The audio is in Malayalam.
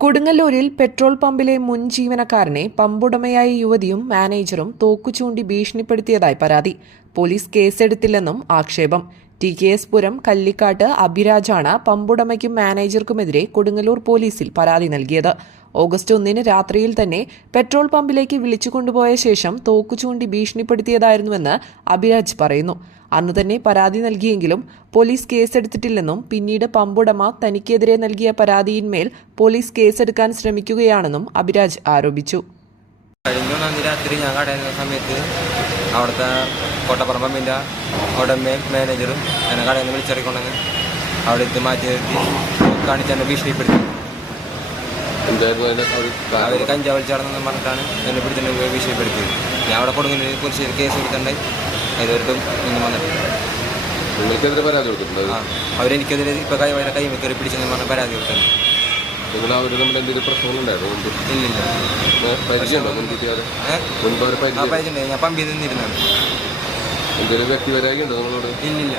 കൊടുങ്ങല്ലൂരിൽ പെട്രോൾ പമ്പിലെ മുൻ ജീവനക്കാരനെ പമ്പുടമയായ യുവതിയും മാനേജറും തോക്കുചൂണ്ടി ഭീഷണിപ്പെടുത്തിയതായി പരാതി. പോലീസ് കേസെടുത്തില്ലെന്നും ആക്ഷേപം. T K S Puram Kallikkattu അഭിരാജാണ് പമ്പുടമയ്ക്കും മാനേജർക്കുമെതിരെ കൊടുങ്ങല്ലൂർ പോലീസിൽ പരാതി നൽകിയത്. ഓഗസ്റ്റ് ഒന്നിന് രാത്രിയിൽ തന്നെ പെട്രോൾ പമ്പിലേക്ക് വിളിച്ചുകൊണ്ടുപോയ ശേഷം തോക്കുചൂണ്ടി ഭീഷണിപ്പെടുത്തിയതായിരുന്നുവെന്ന് അഭിരാജ് പറയുന്നു. അന്ന് തന്നെ പരാതി നൽകിയെങ്കിലും പോലീസ് കേസെടുത്തിട്ടില്ലെന്നും പിന്നീട് പമ്പുടമ തനിക്കെതിരെ നൽകിയ പരാതിയിന്മേൽ പോലീസ് കേസെടുക്കാൻ ശ്രമിക്കുകയാണെന്നും അഭിരാജ് ആരോപിച്ചു. കഴിഞ്ഞ ഒന്നാം രാത്രി ഞാൻ കടയിൽ സമയത്ത് അവിടുത്തെ കോട്ടപ്പുറം അവിടെ മെയിൻ മാനേജറും എന്നെ കടയിൽ നിന്ന് വിളിച്ചിറക്കൊണ്ടെങ്കിൽ അവിടെ ഇത് മാറ്റി നിർത്തി. കാണിച്ച് എന്നെ ഭീഷണിപ്പെടുത്തി. അവർ? കഞ്ചാവ് വലിച്ചടന്നെന്ന് പറഞ്ഞിട്ടാണ് എന്നെ പിടിച്ചിട്ട് ഭീഷണിപ്പെടുത്തിയത്. ഞാൻ അവിടെ കൊടുങ്ങല്ലൂർ കുറിച്ച് കേസ് കൊടുത്തിട്ടുണ്ടായി ഇതുവരെയും ഒന്നും വന്നിട്ടില്ല. നിങ്ങൾക്കെതിരെ പരാതി കൊടുത്തിട്ടുണ്ട്? അവരെനിക്കെതിരെ ഇപ്പോൾ കൈ വരെ കൈ കയറി പിടിച്ചെന്ന് പറഞ്ഞ പരാതി കൊടുത്തിട്ടുണ്ട്. നിങ്ങൾ അവർ തമ്മിൽ എന്തെങ്കിലും പ്രശ്നങ്ങളുണ്ടായിരുന്നു മുൻപ് ഇല്ലില്ല. ഏ, പരിചയമുണ്ടോ മുൻകൂട്ടി അവരെ മുൻപ് അവരെ പരിചയം പരിചയം ഞാൻ പമ്പിൽ നിന്നിരുന്നാണ് എന്തെങ്കിലും വ്യക്തിപരായി ഉണ്ടോ നമ്മളോട്? ഇല്ലില്ല.